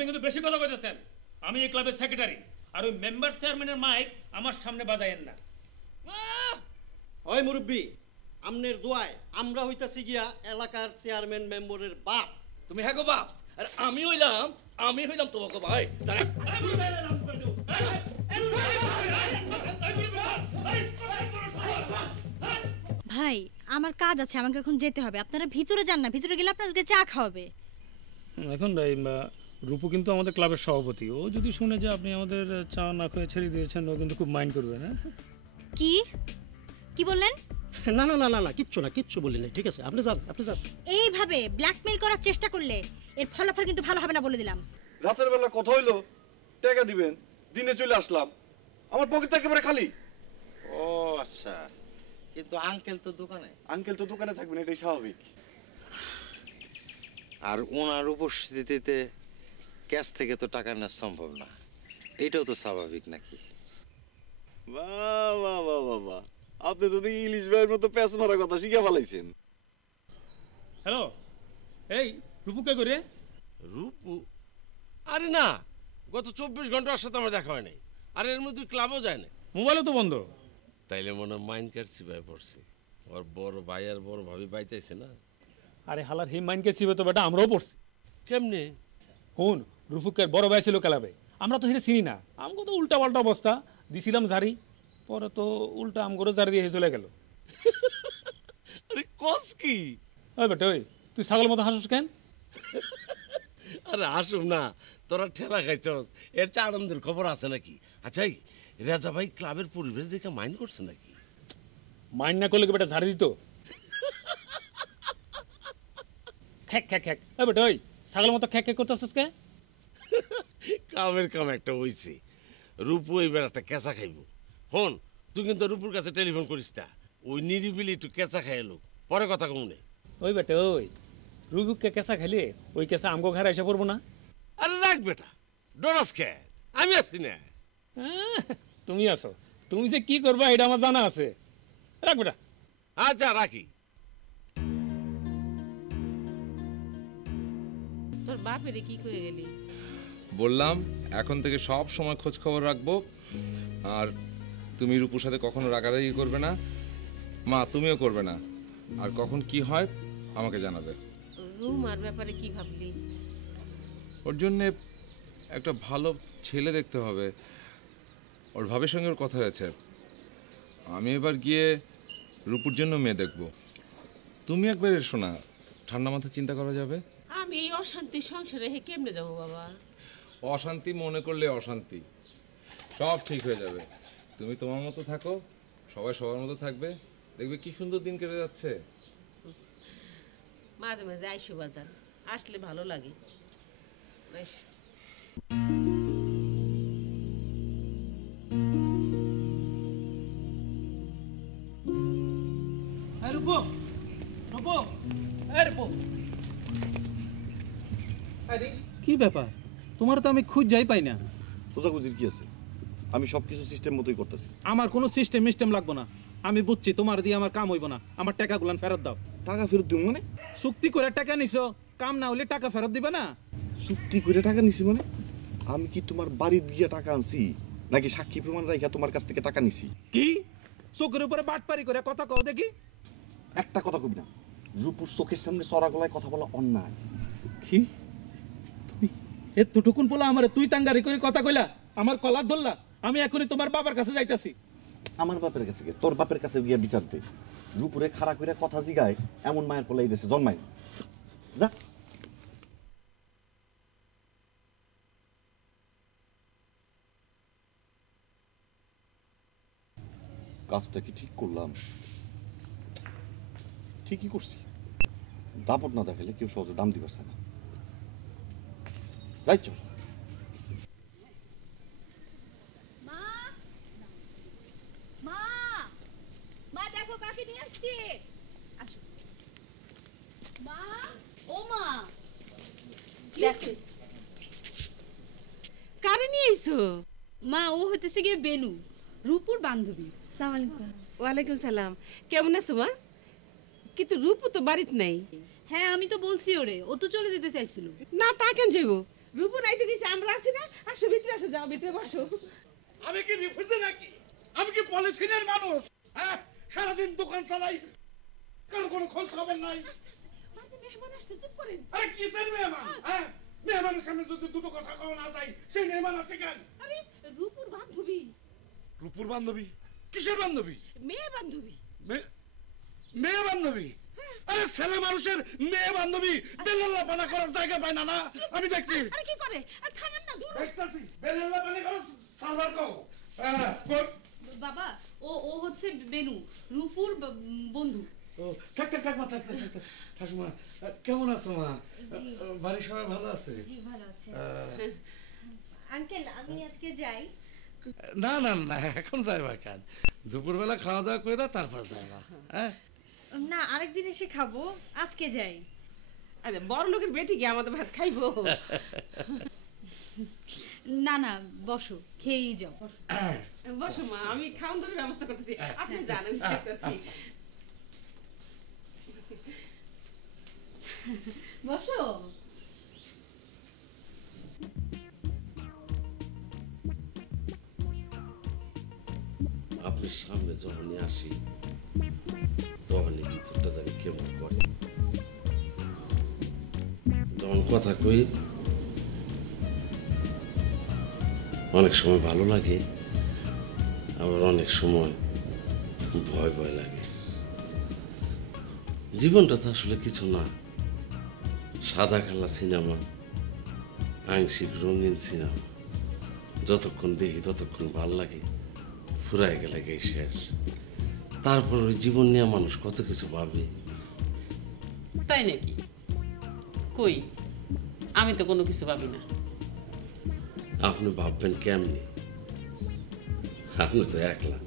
আপনি কিন্তু বেশি কথা কইতেছেন। আমি এই ক্লাবের সেক্রেটারি, আর ওই মেম্বার চেয়ারম্যানের মাইক আমার সামনে বাজায়েন না। ওই মুরব্বি, আমনের দোয়ায় আমরা হইতাছি গিয়া এলাকার চেয়ারম্যান মেম্বারের বাপ। তুমি হ্যাঁ গো বাপ, আর আমি হইলাম তোমাকে ভাই। ভাই আমার কাজ আছে, আমাকে এখন যেতে হবে। আপনারা ভিতরে যান না, ভিতরে গেলে আপনাদেরকে চা খাওয়াবে। এখন রূপু কিন্তু আমাদের ক্লাবের সভাপতি, ও যদি শুনে যে আপনি আমাদের চা না খেয়ে ছেড়ে দিয়েছেন, ও কিন্তু খুব মাইন্ড করবে না। কি কি বললেন? না না না না না, কিচ্ছু বলি না। ঠিক আছে, আপনি যান। এইভাবে ব্ল্যাকমেইল করার চেষ্টা করলে এর ফলাফল কিন্তু ভালো হবে না, বলে দিলাম। রাতের বেলা কথা হইলো টাকা দিবেন, দিনে চলে আসলাম, আমার পকেটটা একেবারে খালি। ও আচ্ছা, কিন্তু আঙ্কেল তো দোকানে থাকবেন, এটাই স্বাভাবিক। আর ওনার উপস্থিতিতে ক্যাশ থেকে তো টাকা নেওয়া সম্ভব না, এটাও তো স্বাভাবিক নাকি? বাহ বাহ বাহ বাহ বাহ, আপনি তো দেখি ইলিশ ভাইয়ের মতো প্যাঁচ মারার কথা শিখে ফেলাইছেন। হ্যালো, এই রূপু কে করে? রূপু? আরে না, গত 24 ঘন্টা ওর সাথে আমার দেখা হয় নাই। আর এর মধ্যে ক্লাবও যায় না, মোবাইলও তো বন্ধ। তাইলে মনে হয় মাইন্ড কাটছি ভাই পড়ছে। ওর বড় ভাই আর বড় ভাবি পাইতেছে না। আরে হালার হি মাইনকে ছিবে তো বেটা, আমরাও পড়ছি। কেমনে? হুন, রূপুকের বড় ভাই ছিল ক্লাবে, আমরা তো হিরে চিনি না। আমগো তো উল্টা পাল্টা অবস্থা, দিছিলাম ঝাড়ি, পরে তো উল্টা আমগোরও ঝাড়ি দিয়ে চলে গেল। আরে কস কি? ওই বেটা, ওই তুই ছাগল মতো হাসুস কেন? আরে আসুম না, তোরা ঠেলা খাইছস, এর চা আনন্দের খবর আছে নাকি? আচ্ছা, রাজা ভাই ক্লাবের পরিবেশ দেখে মাইন্ড করছে নাকি? মাইন্ড না করলে কি বেটা ঝাড়ি দিত? খ্যাক খ্যাক খ্যাক। ওই বেটা, ওই ছাগল মতো খ্যাক খ্যাক করতেছিস কে? কামের কাম একটা হইছে, রূপু এবার একটা কেঁচা খাইব। হন, তুই কিন্তু রূপুর কাছে টেলিফোন করিস না, ওই নিরিবিলি একটু কেঁচা খাই এলো, পরে কথা কমনে। ওই বেটা, ওই রূপুকে কেঁচা খাইলে ওই কেঁচা আমগো ঘরে এসে পড়বো না? আরে রাখ বেটা, ডরাস কে? আমি আছি না। তুমি আছো, তুমি যে কি করবা এটা আমার জানা আছে। রাখ বেটা। আচ্ছা রাখি। তোর বাপের কি করে গেলি? বললাম এখন থেকে সব সময় খোঁজ খবর রাখবো, আর তুমি রূপুর সাথে কখনো রাগারাগি করবে না, মা তুমিও করবে না, আর কখন কি হয় আমাকে জানাবে। রুমার ব্যাপারে কি ভাবলি? ওর জন্যে একটা ভালো ছেলে দেখতে হবে, ওর ভাবের সঙ্গে ওর কথা হয়েছে। আমি এবার গিয়ে রূপুর জন্য মেয়ে দেখব, তুমি একবার এসো না, ঠান্ডা মাথায় চিন্তা করা যাবে। আমি এই অশান্তির সংসারে কেমনে যাবো বাবা? অশান্তি মনে করলে অশান্তি, সব ঠিক হয়ে যাবে। তুমি তোমার মতো থাকো, সবাই সবার মতো থাকবে, দেখবে কি সুন্দর দিন কেটে যাচ্ছে। মাঝে মাঝে আইসো বাজার, আসলে ভালো লাগে। কি ব্যাপার, তোমার তো আমি খুঁজ যাই পাই না। খোঁজাখুঁজির কি আছে, আমি সবকিছু সিস্টেম মতোই করতেছি। আমার কোনো সিস্টেম লাগবো না, আমি বুঝছি তোমার দিয়ে আমার কাম হইব না। আমার টাকাগুলান ফেরত দাও। টাকা ফেরত দিব মানে? চুক্তি করে টাকা নিছো, কাম না হলে টাকা ফেরত দিবে না? চুক্তি করে টাকা নিছি মানে? আমি কি তোমার বাড়ির গিয়ে টাকা আনছি, নাকি সাক্ষী প্রমাণ রাখা তোমার কাছ থেকে টাকা নিছি? কি চোখের উপরে বাটপারি করে কথা কও দেখি? একটা কথা কবি না, রূপুর চোখের সামনে চড়া গলায় কথা বলা অন্যায়। কি তুমি এতটুকুন বলা আমারে তুই তাঙ্গারি করে কথা কইলা, আমার কলার ধরলা? আমি এখনই তোমার বাবার কাছে যাইতাছি। আমার বাপের কাছে গে, তোর বাপের কাছে গিয়া বিচার দে। রূপুরে খাড়া কইরা কথা জিগায় এমন মায়ের পোলা এই দেশে জন্মায় না। যা। কাজটা কি ঠিক করলাম? ঠিকই করছি, দাপট না দেখালে কেউ সহজে দাম দিবে না। যাই চল। কারে নিয়ে আইছো? মা, ও হইতেছে গিয়ে বেনু, রূপুর বান্ধবী। ওয়ালাইকুম সালাম। কেমন আছো মা? কিন্তু রূপু তো বাড়িতে নাই। হ্যাঁ, আমি তো বলছি ওরে, ও তো চলে যেতে চাইছিল। না, তা কেন যাইব? রূপু নাইতে গেছে, আমরা আছি না? আসো ভিতরে, আসো, যাও ভিতরে বসো। আমি কি রিফিউজি নাকি? আমি কি পলিথিনের মানুষ? হ্যাঁ, সারাদিন দোকান চালাই, কারো কোনো খোঁজ খবর নাই। মেহমান আসছে, চুপ করেন। আরে কিসের মেহমান? হ্যাঁ, মেহমানের সামনে যদি দুটো কথা কওয়া না যায়, সেই মেহমান আছে কেন? আরে রূপুর বান্ধবী। রূপুর বান্ধবী? কিসের বান্ধবী? মেয়ে বান্ধবী। মেয়ে বান্ধবী? আরে ছেলে মানুষের মেয়ে বান্ধবী বেলেল্লা পানা করার জায়গা পায় না। না আমি দেখছি। আরে কি করে? আর থামেন না, দূর। দেখতাছি বেলেল্লা পানি করার সার্ভার কও। বাবা ও হচ্ছে বেনু, রূপুর বন্ধু। ও থাক থাক থাক মা, থাক থাক থাক থাক মা। কেমন আছো মা? বাড়ির সবাই ভালো আছে? জি ভালো আছে। আঙ্কেল আমি আজকে যাই। না না না, এখন যাইবা কেন? দুপুরবেলা খাওয়া দাওয়া করে তারপর যাইবা। হ্যাঁ না, আরেকদিন এসে খাবো, আজকে যাই। আরে বড় লোকের বেটি কি আমাদের ভাত খাইবো? না না, বসো, খেয়েই যাও। বসো মা, আমি খাওয়ান দাওয়ার ব্যবস্থা করতেছি, আপনি জানেন দেখতেছি। বসো। আপনার সামনে যখনই আসি তখনই ভিতরটা জানি কেমন করে। যখন কথা কই অনেক সময় ভালো লাগে, আবার অনেক সময় ভয় ভয় লাগে। জীবনটা তো আসলে কিছু না, সাদা কালা সিনেমা, আংশিক রঙিন সিনেমা। যতক্ষণ দেখি ততক্ষণ ভাল লাগে, ফুরায় গেলে গিয়ে শেষ। তারপর ওই জীবন নিয়ে মানুষ কত কিছু ভাবে। তাই নাকি? কই, আমি তো কোনো কিছু ভাবি না। আপনি ভাববেন কেমনি? আপনি তো একলা,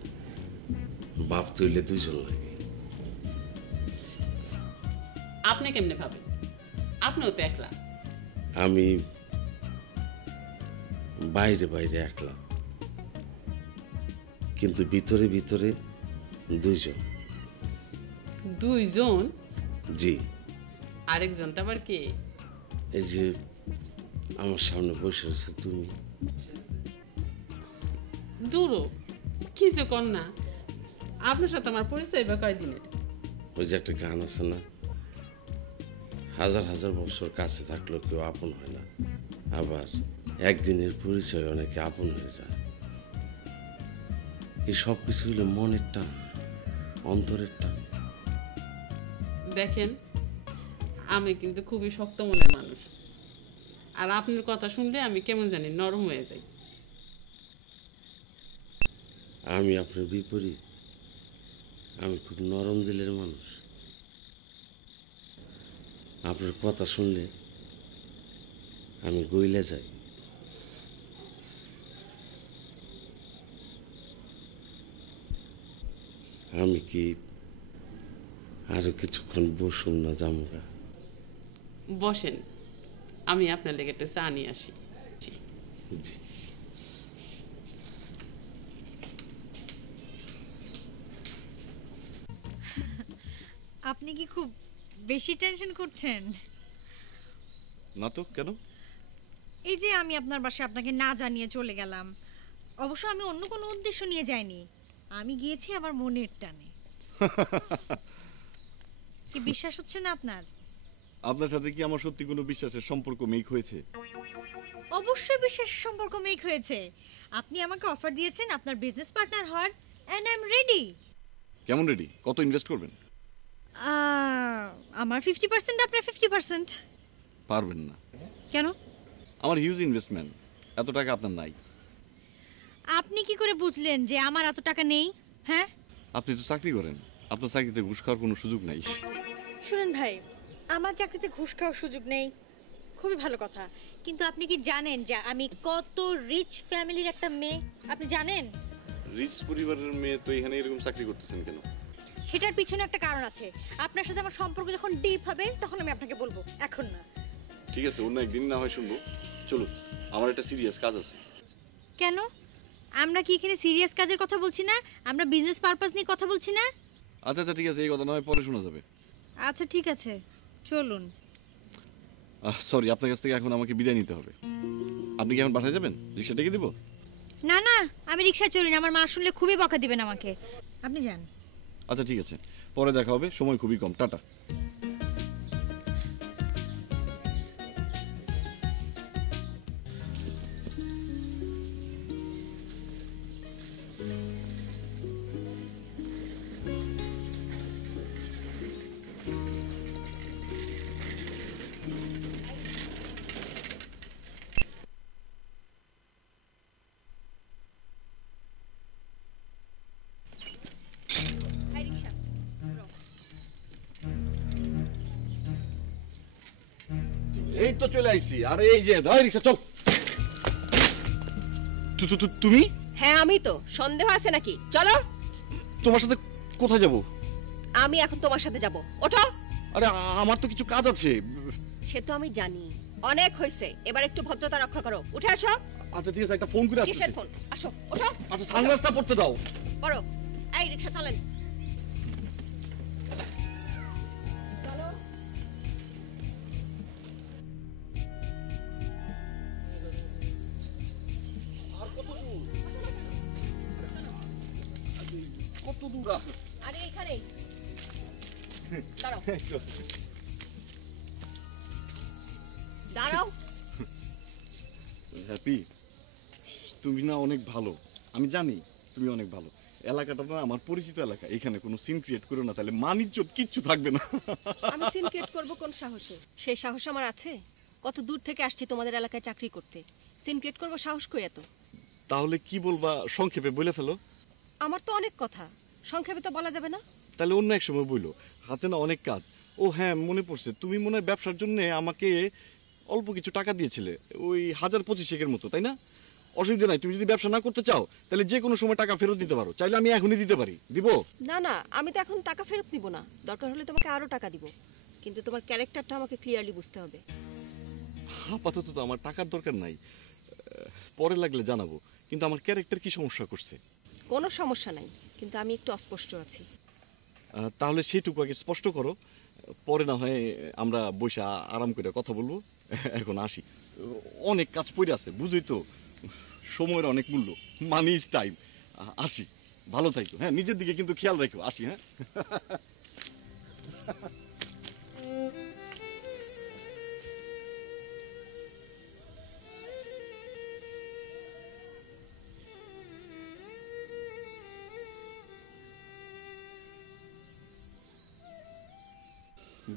বাপ তৈলে দুজন লাগে। আপনি কেমনে ভাবেন? আপনিও তো একলা। আমি বাইরে বাইরে একলা, কিন্তু ভিতরে ভিতরে দুইজন। দুইজন? জি। আরেকজনটা আবার কে? এই যে আমার সামনে বসে রয়েছে তুমি। দূরও কিছু কর না, আপনার সাথে আমার পরিচয় বা কয়দিনের? ওই যে একটা গান আছে না, হাজার হাজার বছর কাছে থাকলেও কেউ আপন হয় না, আবার একদিনের পরিচয় অনেকে আপন হয়ে যায়। এই সব কিছু হইলো মনের টান, অন্তরের টান। দেখেন, আমি কিন্তু খুবই শক্ত মনের মানুষ, আর আপনার কথা শুনলে আমি কেমন জানি নরম হয়ে যাই। আমি আপনার বিপরীত, আমি খুব নরম দিলের মানুষ। আপনার কথা শুনলে আমি গইলে যাই। আমি কি আরো কিছুক্ষণ বসুন না জামুগা? বসেন, আমি আপনার লেগে একটু চা নিয়ে আসি। জি। আপনি কি খুব বেশি টেনশন করছেন? না তো, কেন? এই যে আমি আপনার বাসায় আপনাকে না জানিয়ে চলে গেলাম, অবশ্য আমি অন্য কোনো উদ্দেশ্য নিয়ে যাইনি, আমি গিয়েছি আমার মনের টানে। কি বিশ্বাস হচ্ছে না আপনার? আপনার সাথে কি আমার সত্যি কোনো বিশ্বাসের সম্পর্ক মেক হয়েছে? অবশ্যই বিশ্বাসের সম্পর্ক মেক হয়েছে। আপনি আমাকে অফার দিয়েছেন আপনার বিজনেস পার্টনার হওয়ার, এন্ড আই এম রেডি। কেমন রেডি? কত ইনভেস্ট করবেন? আমার 50%, আপনার 50%। পারবেন না। কেন? আমার হিউজ ইনভেস্টমেন্ট, এত টাকা আপনার নাই। আপনি কি করে বুঝলেন যে আমার এত টাকা নেই? হ্যাঁ, আপনি তো চাকরি করেন, আপনার চাকরিতে ঘুষ খাওয়ার কোনো সুযোগ নাই। শুনেন ভাই, আমার চাকরিতে ঘুষ খাওয়ার সুযোগ নেই, খুবই ভালো কথা, কিন্তু আপনি কি জানেন যে আমি কত রিচ ফ্যামিলির একটা মেয়ে? আপনি জানেন? রিচ পরিবারের মেয়ে তো এখানে এরকম চাকরি করতেছেন কেন? সেটার পিছনে একটা কারণ আছে। আপনার সাথে আমার সম্পর্ক যখন ডিপ হবে তখন আমি আপনাকে বলবো, এখন না। ঠিক আছে, অন্য একদিন না হয় শুনবো। চলুন, আমার একটা সিরিয়াস কাজ আছে। কেন? আমরা কি এখানে সিরিয়াস কাজের কথা বলছি না? আমরা বিজনেস পারপাস নিয়ে কথা বলছি না? আচ্ছা আচ্ছা, ঠিক আছে, এই কথা না হয় পরে শোনা যাবে। আচ্ছা ঠিক আছে, চলুন। সরি, আপনার কাছ থেকে এখন আমাকে বিদায় নিতে হবে। আপনি কি এখন বাসায় যাবেন? রিক্সা ডেকে দিব? না না, আমি রিক্সা চড়ি না, আমার মা শুনলে খুবই বকা দিবেন আমাকে। আপনি যান। আচ্ছা ঠিক আছে, পরে দেখা হবে, সময় খুবই কম। টাটা। এই তো চলে আইছি। আরে এই যে রিক্সা, চল। তুমি? হ্যাঁ আমি তো। সন্দেহ আছে নাকি? চলো। তোমার সাথে কোথায় যাব? আমি এখন তোমার সাথে যাব। ওঠো। আরে আমার তো কিছু কাজ আছে। সে তো আমি জানি। অনেক হয়েছে, এবার একটু ভদ্রতা রক্ষা করো। উঠে আসো। আচ্ছা ঠিক আছে, একটা ফোন করে আসছি। কিসের ফোন? আসো, ওঠো। আচ্ছা সানগ্লাসটা পড়তে দাও। পড়ো। এই রিক্সা চালান। কত দূর আছে? আরে এখানেই দাঁড়াও। দাঁড়াও। হ্যাপি, তুমি না অনেক ভালো, আমি জানি তুমি অনেক ভালো। এলাকাটা না আমার পরিচিত এলাকা, এখানে কোনো সিন ক্রিয়েট করো না, তাহলে মানিজ্জত কিচ্ছু থাকবে না। আমি সিন ক্রিয়েট করব কোন সাহসে? সেই সাহস আমার আছে? কত দূর থেকে আসছি তোমাদের এলাকায় চাকরি করতে, সিন ক্রিয়েট করব সাহস কই এত? তাহলে কি বলবা, সংক্ষেপে বলে ফেলো। আমার তো অনেক কথা, সংক্ষেপে তো বলা যাবে না। তাহলে অন্য এক সময় বইলো, হাতে না অনেক কাজ। ও হ্যাঁ, মনে পড়ছে, তুমি মনে হয় ব্যবসার জন্য আমাকে অল্প কিছু টাকা দিয়েছিলে, ওই 1025 মতো, তাই না? অসুবিধা নাই, তুমি যদি ব্যবসা না করতে চাও তাহলে যে কোনো সময় টাকা ফেরত দিতে পারো, চাইলে আমি এখনই দিতে পারি। দিব? না না, আমি তো এখন টাকা ফেরত নিব না, দরকার হলে তোমাকে আরো টাকা দিব, কিন্তু তোমার ক্যারেক্টারটা আমাকে ক্লিয়ারলি বুঝতে হবে। আপাতত তো আমার টাকার দরকার নাই, পরে লাগলে জানাবো, কিন্তু আমার ক্যারেক্টার কি সমস্যা করছে? কোনো সমস্যা নাই, কিন্তু আমি একটু অস্পষ্ট আছি। তাহলে সেটুকু আগে স্পষ্ট করো, পরে না হয় আমরা বসে আরাম করে কথা বলবো। এখন আসি, অনেক কাজ পড়ে আছে, বুঝই তো, সময়ের অনেক মূল্য, মানি ইজ টাইম। আসি, ভালো থাকো। হ্যাঁ, নিজের দিকে কিন্তু খেয়াল রাখো। আসি। হ্যাঁ।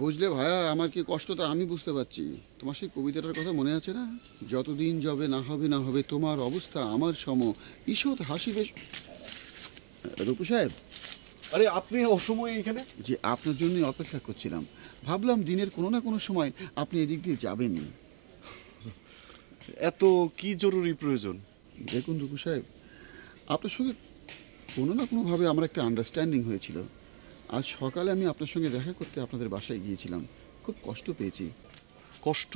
বুঝলে ভাইয়া, আমার কি কষ্টটা আমি বুঝতে পারছি। তোমার সেই কবিতাটার কথা মনে আছে না? যতদিন যবে না হবে না হবে তোমার অবস্থা আমার সম, ঈষৎ হাসিবে। রূপু সাহেব। আরে আপনি অসময়ে এখানে? যে আপনার জন্যই অপেক্ষা করছিলাম, ভাবলাম দিনের কোনো না কোনো সময় আপনি এদিক দিয়ে যাবেনই। এত কি জরুরি প্রয়োজন? দেখুন রূপু সাহেব, আপনার সঙ্গে কোনো না কোনোভাবে আমার একটা আন্ডারস্ট্যান্ডিং হয়েছিল। আজ সকালে আমি আপনার সঙ্গে দেখা করতে আপনাদের বাসায় গিয়েছিলাম, খুব কষ্ট পেয়েছি। কষ্ট?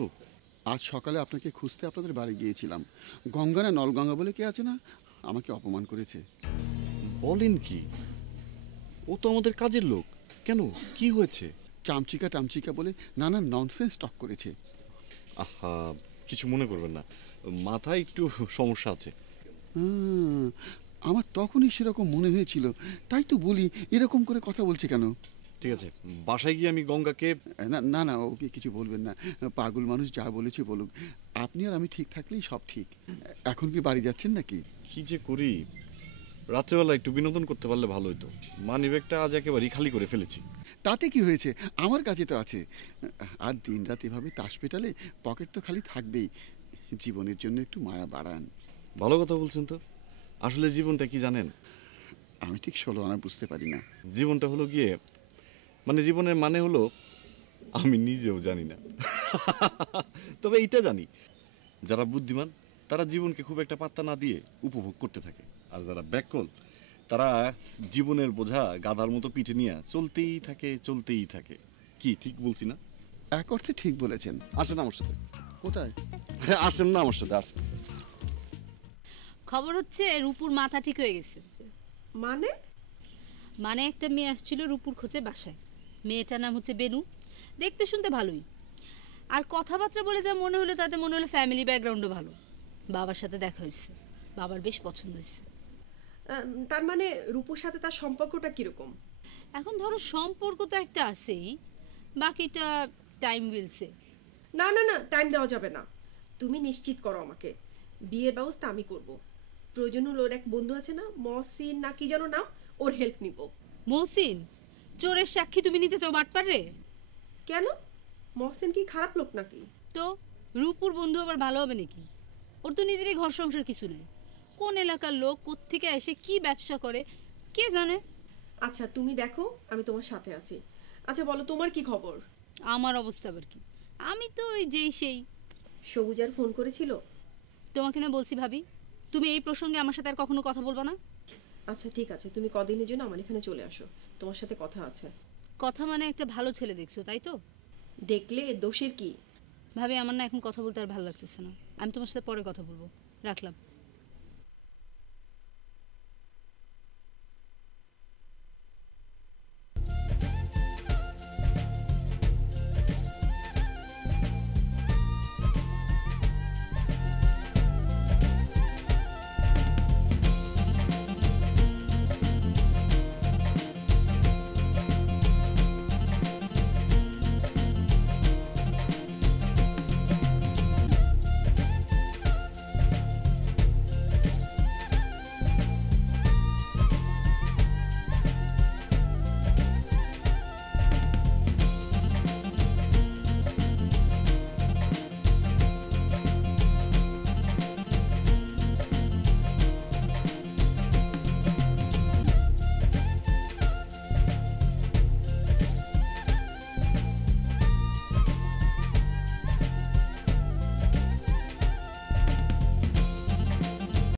আজ সকালে আপনাকে খুঁজতে আপনাদের বাড়ি গিয়েছিলাম, গঙ্গা না নলগঙ্গা বলে কে আছে না, আমাকে অপমান করেছে। বলেন কি? ও তো আমাদের কাজের লোক। কেন, কি হয়েছে? চামচিকা টামচিকা বলে নানা ননসেন্স টক করেছে। আহা, কিছু মনে করবেন না, মাথায় একটু সমস্যা আছে। আমার তখনই সেরকম মনে হয়েছিল, তাই তো বলি এরকম করে কথা বলছে কেন। ঠিক আছে, বাসায় গিয়ে আমি গঙ্গাকে। না না না, ওকে কিছু বলবেন না, পাগল মানুষ যা বলেছে বলুক, আপনি আর আমি ঠিক থাকলেই সব ঠিক। এখন কি বাড়ি যাচ্ছেন নাকি? কি যে করি, রাত্রেবেলা একটু বিনোদন করতে পারলে ভালো হতো। মানিব্যাগটা আজ একেবারেই খালি করে ফেলেছি। তাতে কি হয়েছে, আমার কাছে তো আছে। আর দিন রাত এভাবে তাস পেটালে পকেট তো খালি থাকবেই। জীবনের জন্য একটু মায়া বাড়ান। ভালো কথা বলছেন তো। আসলে জীবনটা কি জানেন? আমি ঠিক 16 আনা বুঝতে পারি না। জীবনটা হলো গিয়ে, মানে জীবনের মানে হলো, আমি নিজেও জানি না। তবে এইটা জানি, যারা বুদ্ধিমান তারা জীবনকে খুব একটা পাত্তা না দিয়ে উপভোগ করতে থাকে, আর যারা ব্যাককল তারা জীবনের বোঝা গাধার মতো পিঠে নিয়ে চলতেই থাকে। কি ঠিক বলছি না? এক অর্থে ঠিক বলেছেন। আসেন আমার সাথে। কোথায়? আসেন না আমার সাথে, আসেন। খবর হচ্ছে রূপুর মাথা ঠিক হয়ে গেছে। মানে একটা মেয়ে আসছিল রূপুর খোঁজে বাসায়। মেয়েটার নাম হচ্ছে বেনু, দেখতে শুনতে ভালোই। আর কথাবার্তা বলে যা মনে হলো তাতে মনে হলো ফ্যামিলি ব্যাকগ্রাউন্ডও ভালো। বাবার সাথে দেখা হয়েছে, বাবার বেশ পছন্দ হয়েছে। তার মানে রূপুর সাথে তার সম্পর্কটা কিরকম? এখন ধরো সম্পর্ক তো একটা আছেই, বাকিটা টাইম উইলসে। না না না, টাইম দেওয়া যাবে না। তুমি নিশ্চিত করো আমাকে, বিয়ের ব্যবস্থা আমি করব। প্রয়োজন হলো ওর এক বন্ধু আছে না, মহসিন না কি যেন নাম, ওর হেল্প নিব। মহসিন? চোরের সাক্ষী তুমি নিতে চাও বাটপার রে? কেন, মহসিন কি খারাপ লোক নাকি? তো রূপুর বন্ধু আবার ভালো হবে নাকি? ওর তো নিজেরই ঘর সংসার কিছু নেই। কোন এলাকার লোক কোত্থেকে এসে কি ব্যবসা করে কে জানে। আচ্ছা তুমি দেখো, আমি তোমার সাথে আছি। আচ্ছা বলো, তোমার কি খবর? আমার অবস্থা আবার কি, আমি তো ওই যেই সেই। সবুজার ফোন করেছিল? তোমাকে না বলছি ভাবি, তুমি এই প্রসঙ্গে আমার সাথে আর কখনো কথা বলবা না। আচ্ছা ঠিক আছে, তুমি কদিনের জন্য আমার এখানে চলে আসো, তোমার সাথে কথা আছে। কথা মানে একটা ভালো ছেলে দেখছো তাই তো? দেখলে দোষের কি? ভাবি আমার না এখন কথা বলতে আর ভালো লাগতেছে না, আমি তোমার সাথে পরে কথা বলবো, রাখলাম।